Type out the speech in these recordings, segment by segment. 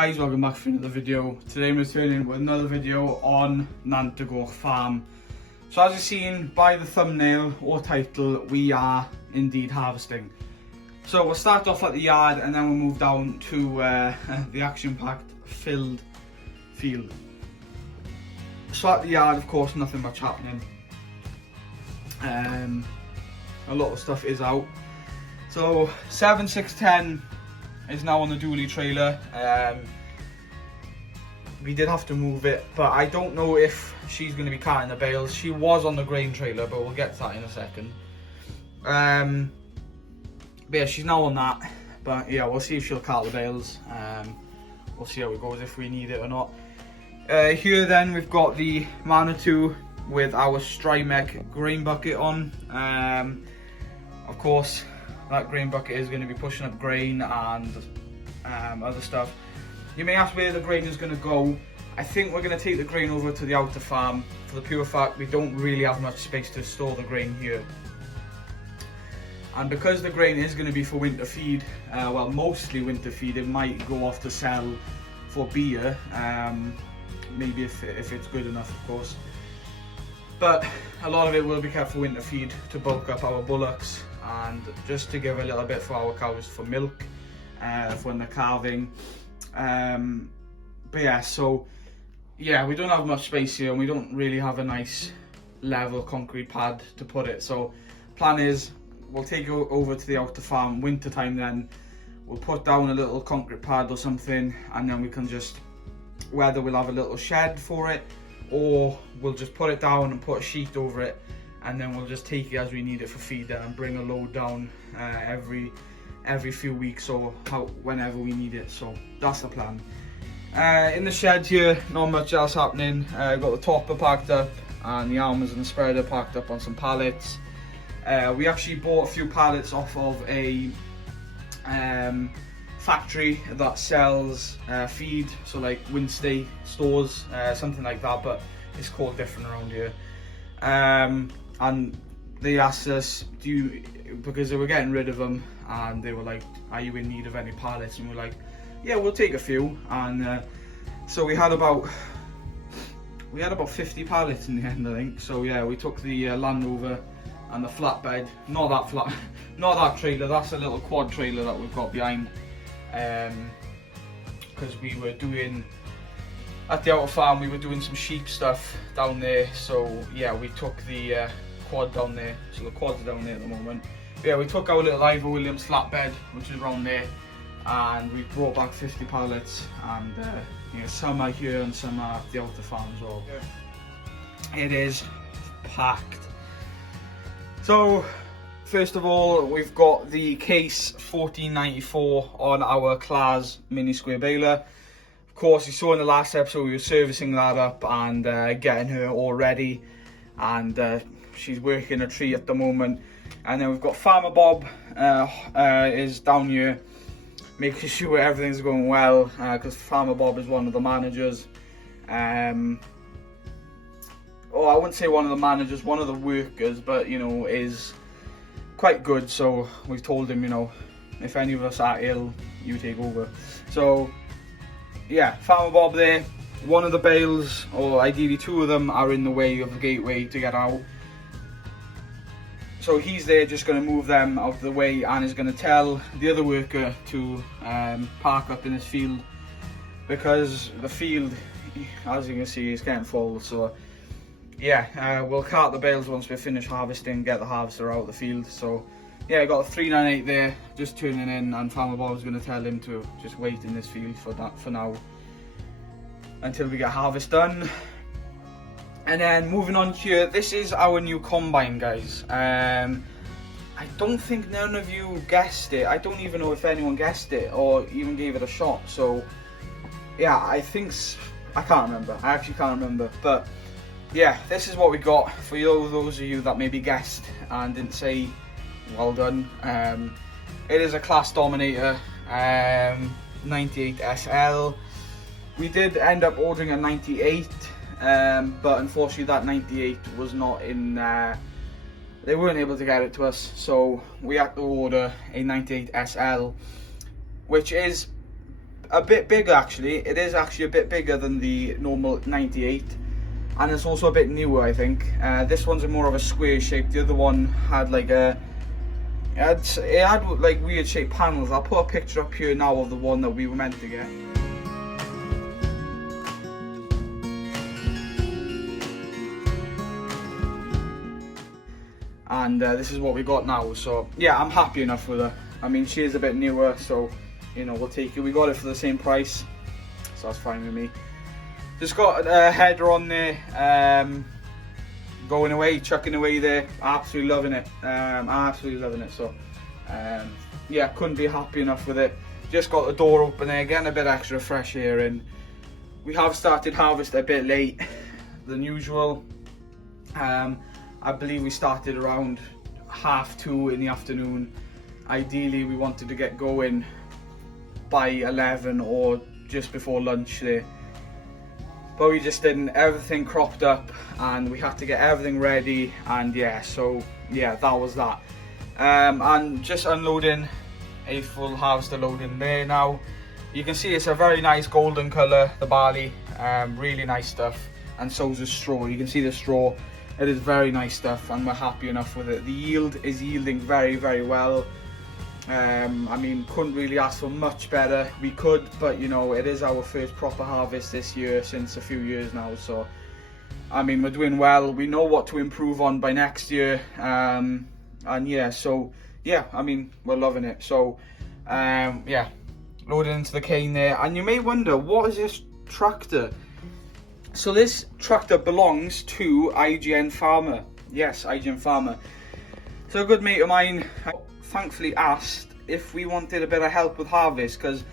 guys, welcome back for another video. Today I'm returning with another video on Nantagorch Farm. So as you've seen by the thumbnail or title, we are indeed harvesting. So we'll start off at the yard and then we'll move down to the action-packed filled field. So at the yard, of course, nothing much happening. A lot of stuff is out. So 7610 is now on the dually trailer. We did have to move it, but I don't know if she's going to be carting the bales. She was on the grain trailer, but we'll get to that in a second. But yeah, she's now on that. But yeah, we'll see if she'll cart the bales. We'll see how it goes, if we need it or not. Here then we've got the Manitou with our Strymec grain bucket on. Of course, that grain bucket is going to be pushing up grain and other stuff. You may ask where the grain is going to go. I think we're going to take the grain over to the outer farm for the pure fact we don't really have much space to store the grain here. And because the grain is going to be for winter feed, well, mostly winter feed, it might go off to sell for beer, maybe if it's good enough, of course. But a lot of it will be kept for winter feed to bulk up our bullocks and just to give a little bit for our cows for milk for when they're calving. But yeah, so yeah, we don't have much space here and we don't really have a nice level concrete pad to put it. So plan is we'll take it over to the outer farm winter time, then we'll put down a little concrete pad or something, and then we can just, whether we'll have a little shed for it or we'll just put it down and put a sheet over it, and then we'll just take it as we need it for feed then and bring a load down every few weeks or whenever we need it. So that's the plan. In the shed here, not much else happening. Got the topper packed up and the armors and the spreader packed up on some pallets. We actually bought a few pallets off of a factory that sells feed, so like Winstay stores, something like that, but it's called different around here. And they asked us, because they were getting rid of them, and they were like, are you in need of any pallets? And we're like, yeah, we'll take a few. And so we had about 50 pallets in the end, I think. So yeah, we took the Land Rover and the flatbed, not that trailer, that's a little quad trailer that we've got behind, because we were doing, at the outer farm, we were doing some sheep stuff down there. So yeah, we took the quad down there, so the quad's down there at the moment. But yeah, we took our little Ivor Williams flatbed, which is around there, and we brought back 50 pallets, and you know, some are here and some are at the outer farm as well. Yeah. It is packed. So first of all, we've got the case 1494 on our Claas mini square baler. Of course, you saw in the last episode we were servicing that up and getting her all ready, and she's working a tree at the moment. And then we've got Farmer Bob is down here making sure everything's going well, because Farmer Bob is one of the managers. Oh, I wouldn't say one of the managers, one of the workers, but you know, is quite good. So we've told him, you know, if any of us are ill, you take over. So yeah, Farmer Bob there. One of the bales, or ideally two of them, are in the way of the gateway to get out. So he's there just going to move them out of the way, and is going to tell the other worker to park up in his field, because the field, as you can see, is getting full. So yeah, we'll cart the bales once we finish harvesting, get the harvester out of the field. So yeah, I got a 398 there just turning in, and Farmer Bob's going to tell him to just wait in this field for now until we get harvest done. And then moving on here, this is our new combine, guys. I don't think none of you guessed it. I don't even know if anyone guessed it or even gave it a shot. So yeah, I can't remember. I actually can't remember. But yeah, this is what we got. For those of you that maybe guessed and didn't say, well done. It is a Claas Dominator 98 SL. We did end up ordering a 98. But unfortunately that 98 was not in, they weren't able to get it to us, so we had to order a 98 SL, which is a bit bigger actually. It is actually a bit bigger than the normal 98, and it's also a bit newer, I think. This one's more of a square shape. The other one had like it had like weird shaped panels. I'll put a picture up here now of the one that we were meant to get. And this is what we got now. So yeah, I'm happy enough with her. I mean, she is a bit newer, so you know, we'll take it. We got it for the same price, so that's fine with me. Just got a header on there, going away, chucking away there. Absolutely loving it. Absolutely loving it. So yeah, couldn't be happy enough with it. Just got the door open there, getting a bit extra fresh air in. We have started harvest a bit late than usual. I believe we started around 2:30 in the afternoon. Ideally, we wanted to get going by 11 or just before lunch there, but we just didn't. Everything cropped up and we had to get everything ready, and yeah, so yeah, that was that. And just unloading a full harvester load in there now. You can see it's a very nice golden colour, the barley, really nice stuff, and so is the straw. You can see the straw. It is very nice stuff, and we're happy enough with it. The yield is yielding very, very well. I mean, couldn't really ask for much better. We could, but you know, it is our first proper harvest this year since a few years now. So, I mean, we're doing well. We know what to improve on by next year. And yeah, so yeah, I mean, we're loving it. So, yeah, loaded into the cane there. And you may wonder, what is this tractor? So this tractor belongs to IGN Farmer. Yes, IGN Farmer. So a good mate of mine thankfully asked if we wanted a bit of help with harvest, because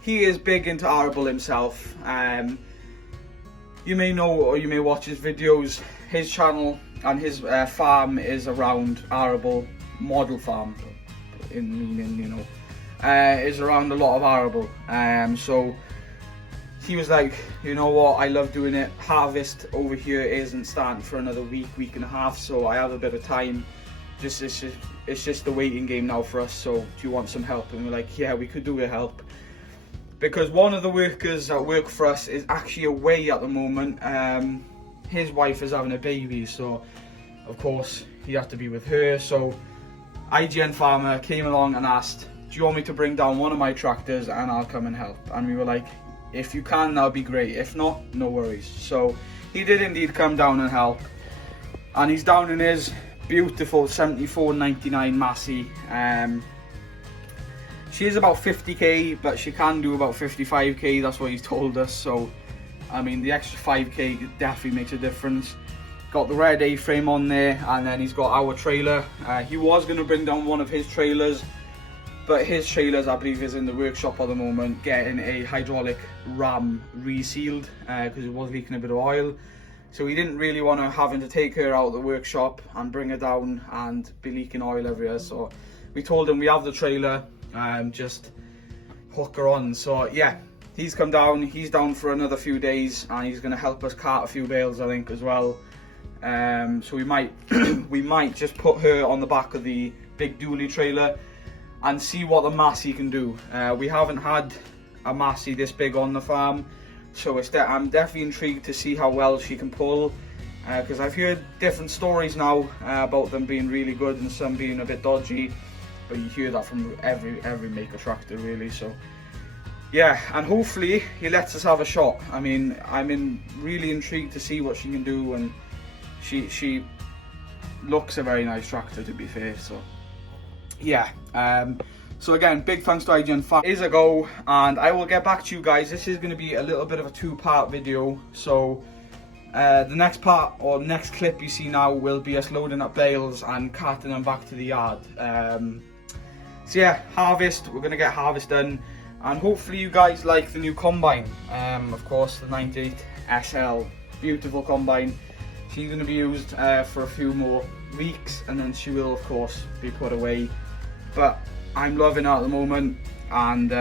he is big into arable himself. You may know, or you may watch his videos. His channel and his farm is around arable, model farm, in meaning, you know, is around a lot of arable. So he was like, you know what, I love doing it. Harvest over here isn't starting for another week and a half, so I have a bit of time. It's just the waiting game now for us, so do you want some help? And we're like, yeah, we could do with help. Because one of the workers that work for us is actually away at the moment. His wife is having a baby, so of course he had to be with her. So IGN Farmer came along and asked, do you want me to bring down one of my tractors and I'll come and help? And we were like, if you can, that'll be great. If not, no worries. So he did indeed come down and help. And he's down in his beautiful 7499 Massey. She is about 50k, but she can do about 55k. That's what he's told us. So, I mean, the extra 5k definitely makes a difference. Got the red A-frame on there, and then he's got our trailer. He was going to bring down one of his trailers, but his trailers, I believe, is in the workshop at the moment, getting a hydraulic ram resealed because it was leaking a bit of oil. So he didn't really want to having to take her out of the workshop and bring her down and be leaking oil everywhere. So we told him we have the trailer, just hook her on. So yeah, he's come down. He's down for another few days, and he's going to help us cart a few bales, I think, as well. So we might we might just put her on the back of the big dually trailer and see what the Massey can do. We haven't had a Massey this big on the farm, so I'm definitely intrigued to see how well she can pull, because I've heard different stories now about them being really good and some being a bit dodgy, but you hear that from every maker tractor really. So yeah, and hopefully he lets us have a shot. I mean, I'm really intrigued to see what she can do, and she looks a very nice tractor, to be fair. So yeah, so again, big thanks to IGN Farm. It is a go, and I will get back to you guys. This is going to be a little bit of a two-part video. So the next part, or next clip you see now, will be us loading up bales and carting them back to the yard. So yeah, harvest, we're going to get harvest done, and hopefully you guys like the new combine. Of course, the 98 SL, beautiful combine. She's going to be used for a few more weeks, and then she will of course be put away. But I'm loving her at the moment, and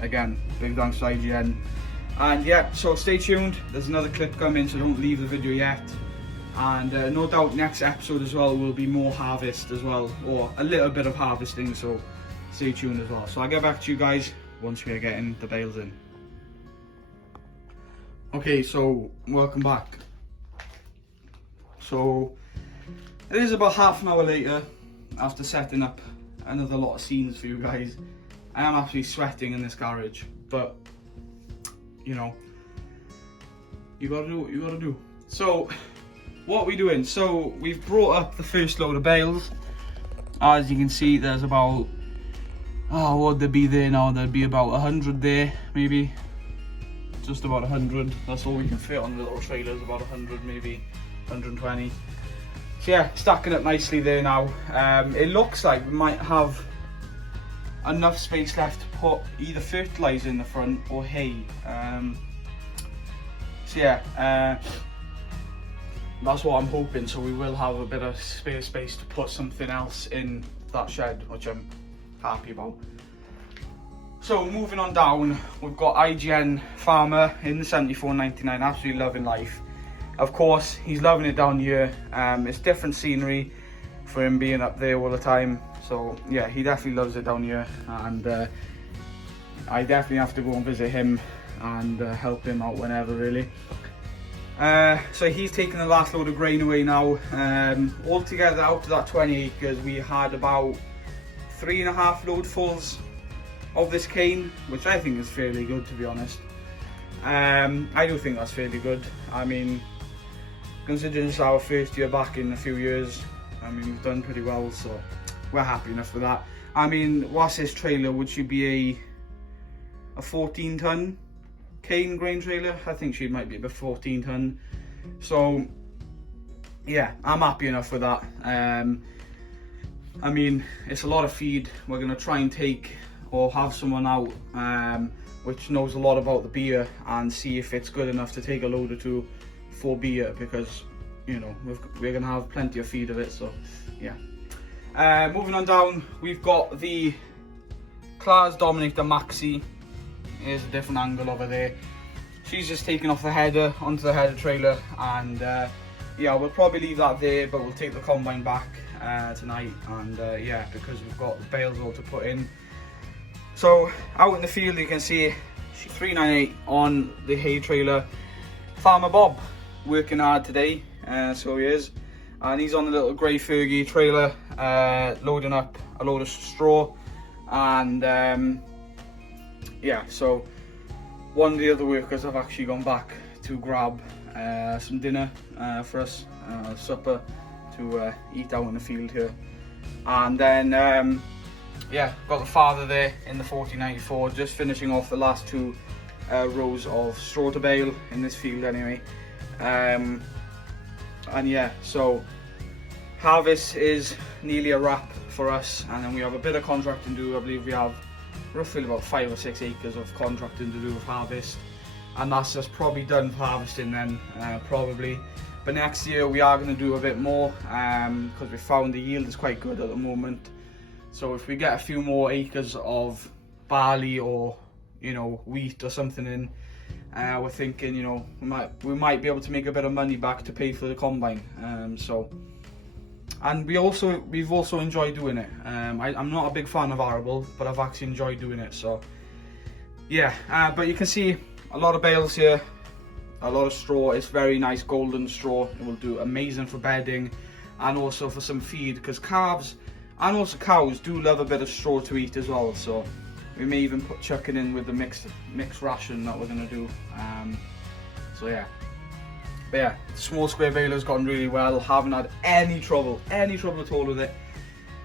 again, big thanks to IGN. And yeah, so stay tuned, there's another clip coming, so don't leave the video yet. And no doubt next episode as well will be more harvest as well, or a little bit of harvesting, so stay tuned as well. So I'll get back to you guys once we are getting the bales in. Okay, so welcome back. So it is about half an hour later after setting up another lot of scenes for you guys. I am actually sweating in this garage, but you know, you gotta do what you gotta do. So what are we doing? So we've brought up the first load of bales. As you can see, there's about, what would there be there now? There'd be about 100 there, maybe. Just about 100. That's all we can fit on the little trailers, about 100, maybe 120. So yeah, stacking up nicely there now. It looks like we might have enough space left to put either fertiliser in the front or hay. So yeah, that's what I'm hoping. So we will have a bit of spare space to put something else in that shed, which I'm happy about. So moving on down, we've got IGN Farmer in the 7499, absolutely loving life. Of course, he's loving it down here. It's different scenery for him being up there all the time. So yeah, he definitely loves it down here, and I definitely have to go and visit him and help him out whenever, really. So he's taking the last load of grain away now. Altogether, out of that 20 acres, we had about 3.5 loadfuls of this cane, which I think is fairly good, to be honest. I do think that's fairly good. I mean, considering it's our first year back in a few years, I mean, we've done pretty well, so we're happy enough with that. I mean, what's this trailer? Would she be a 14-ton cane grain trailer? I think she might be about 14 ton. So yeah, I'm happy enough with that. I mean, it's a lot of feed. We're gonna try and take or have someone out which knows a lot about the beer and see if it's good enough to take a load or two for beer, because you know we're gonna have plenty of feed of it. So yeah. Moving on down, we've got the Claas Dominator Massey. Here's a different angle over there. She's just taking off the header onto the header trailer, and yeah, we'll probably leave that there, but we'll take the combine back tonight, and yeah, because we've got the bales all to put in. So out in the field, you can see she's 398 on the hay trailer. Farmer Bob working hard today, so he is, and he's on the little grey Fergie trailer, loading up a load of straw, and yeah, so one of the other workers have actually gone back to grab some dinner for us, supper to eat out in the field here. And then yeah, got the father there in the 4094, just finishing off the last two rows of straw to bale in this field anyway. And yeah, so harvest is nearly a wrap for us, and then we have a bit of contracting to do. I believe we have roughly about 5 or 6 acres of contracting to do with harvest, and that's just probably done for harvesting then, probably. But next year we are going to do a bit more, because we found the yield is quite good at the moment. So if we get a few more acres of barley or, you know, wheat or something in, we're thinking, you know, we might be able to make a bit of money back to pay for the combine. So, and we've also enjoyed doing it. I'm not a big fan of arable, but I've actually enjoyed doing it. So yeah, but you can see a lot of bales here, a lot of straw. It's very nice golden straw. It will do amazing for bedding and also for some feed, because calves and also cows do love a bit of straw to eat as well. So we may even chuck it in with the mixed ration that we're going to do. So yeah. But yeah, small square baler's gone really well. Haven't had any trouble at all with it.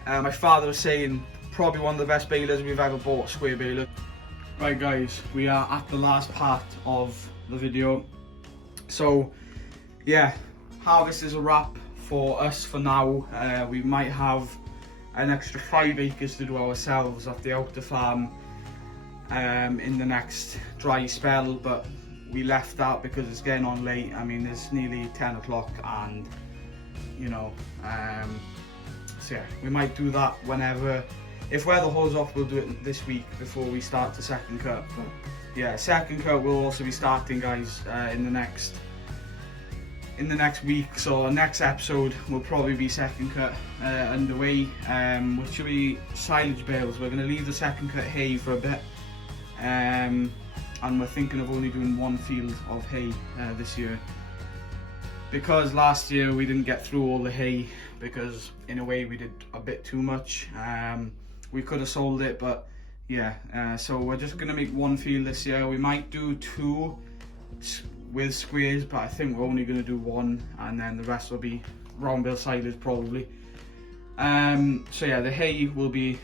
My father was saying probably one of the best balers we've ever bought, square baler. Right guys, we are at the last part of the video. So yeah, harvest is a wrap for us for now. We might have an extra 5 acres to do ourselves at the outer farm in the next dry spell, but we left that because it's getting on late. I mean, it's nearly 10 o'clock, and you know, so yeah, we might do that whenever. If weather holds off, we'll do it this week before we start the second cut. But yeah, second cut will also be starting, guys, in the next week. So next episode will probably be second cut underway, which will be silage bales. We're going to leave the second cut hay for a bit, and we're thinking of only doing one field of hay this year, because last year we didn't get through all the hay because in a way we did a bit too much. We could have sold it, but yeah, so we're just going to make one field this year. We might do 2 with squares, but I think we're only going to do 1, and then the rest will be round bale silage probably. So yeah, the hay will be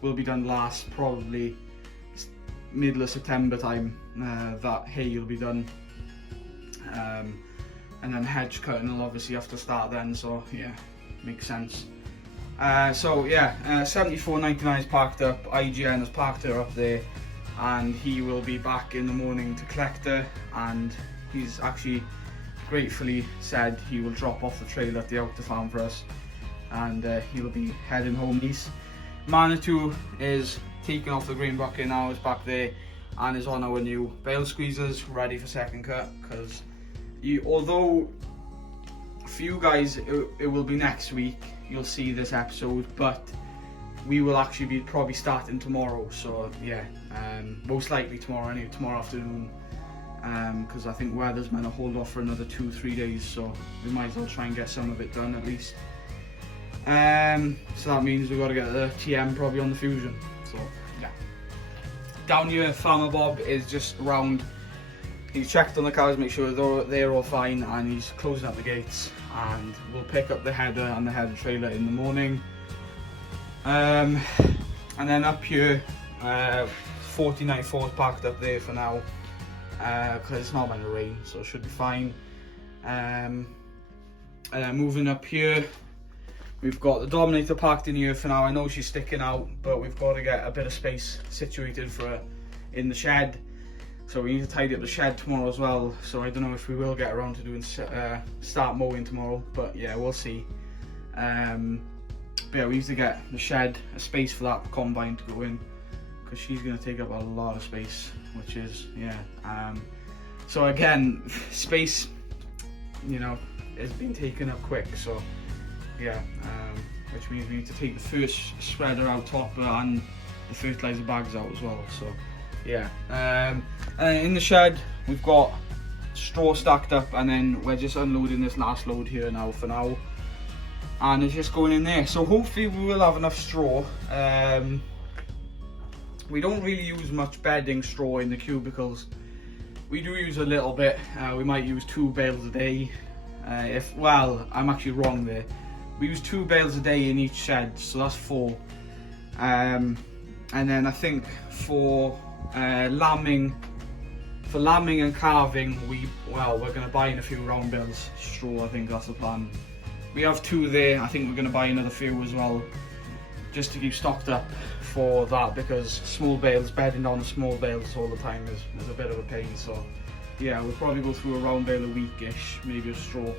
done last, probably middle of September time. That hay will be done, and then hedge cutting will obviously have to start then, so yeah, makes sense. So yeah, 74.99 is parked up, IGN has parked her up there, and he will be back in the morning to collect her, and he's actually gratefully said he will drop off the trailer at the outer farm for us, and he'll be heading home east. Manitou is taking off the grain bucket now, is back there, and is on our new bale squeezers, ready for second cut, because although for you guys it will be next week, you'll see this episode, but we will actually be probably starting tomorrow, so yeah, most likely tomorrow afternoon, because I think weather's meant to hold off for another 2-3 days, so we might as well try and get some of it done at least. So that means we've got to get the TM probably on the Fusion, so yeah. Down here, Farmer Bob is just around. He's checked on the cows, make sure they're all fine, and he's closing up the gates, and we'll pick up the header and the header trailer in the morning. And then up here, 49 Ford parked up there for now, because it's not going to rain, so it should be fine. And then moving up here, we've got the Dominator parked in here for now. I know she's sticking out, but we've got to get a bit of space situated for her in the shed. So we need to tidy up the shed tomorrow as well. So I don't know if we will get around to doing start mowing tomorrow, but yeah, we'll see. But yeah, we need to get the shed, a space for that combine to go in, because she's going to take up a lot of space, which is, yeah. So again, space, you know, is being taken up quick, so yeah, which means we need to take the first spreader out top and the fertilizer bags out as well, so yeah. And in the shed we've got straw stacked up, and then we're just unloading this last load here now for now, and it's just going in there, so hopefully we will have enough straw. We don't really use much bedding straw in the cubicles. We do use a little bit. We might use 2 bales a day, well, I'm actually wrong there. We use 2 bales a day in each shed, so that's 4. And then I think for lambing and calving, we're going to buy in a few round bales straw. I think that's the plan. We have 2 there. I think we're going to buy another few as well, just to keep stocked up for that, because small bales, bedding on small bales all the time is a bit of a pain. So yeah, we'll probably go through a round bale a week-ish, maybe a straw,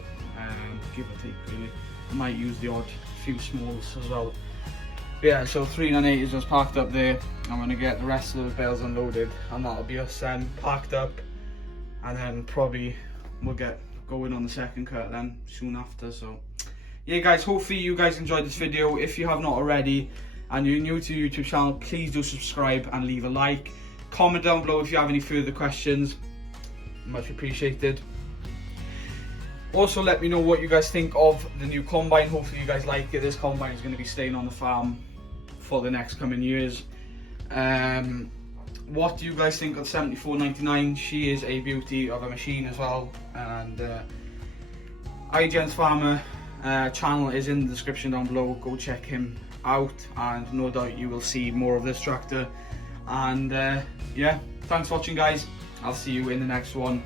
give or take really. I might use the odd few smalls as well. Yeah, so 398 is just parked up there. I'm going to get the rest of those bales unloaded, and that'll be us then parked up, and then probably we'll get going on the second cut then soon after. So yeah guys, hopefully you guys enjoyed this video. If you have not already and you're new to the YouTube channel, please do subscribe and leave a like. Comment down below if you have any further questions, much appreciated. Also let me know what you guys think of the new combine. Hopefully you guys like it. This combine is going to be staying on the farm for the next coming years. What do you guys think of 74.99? She is a beauty of a machine as well, and IGN's Farmer channel is in the description down below. Go check him out, and no doubt you will see more of this tractor. And yeah, thanks for watching guys. I'll see you in the next one,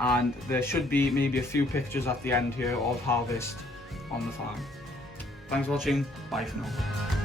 and there should be maybe a few pictures at the end here of harvest on the farm. Thanks for watching. Bye for now.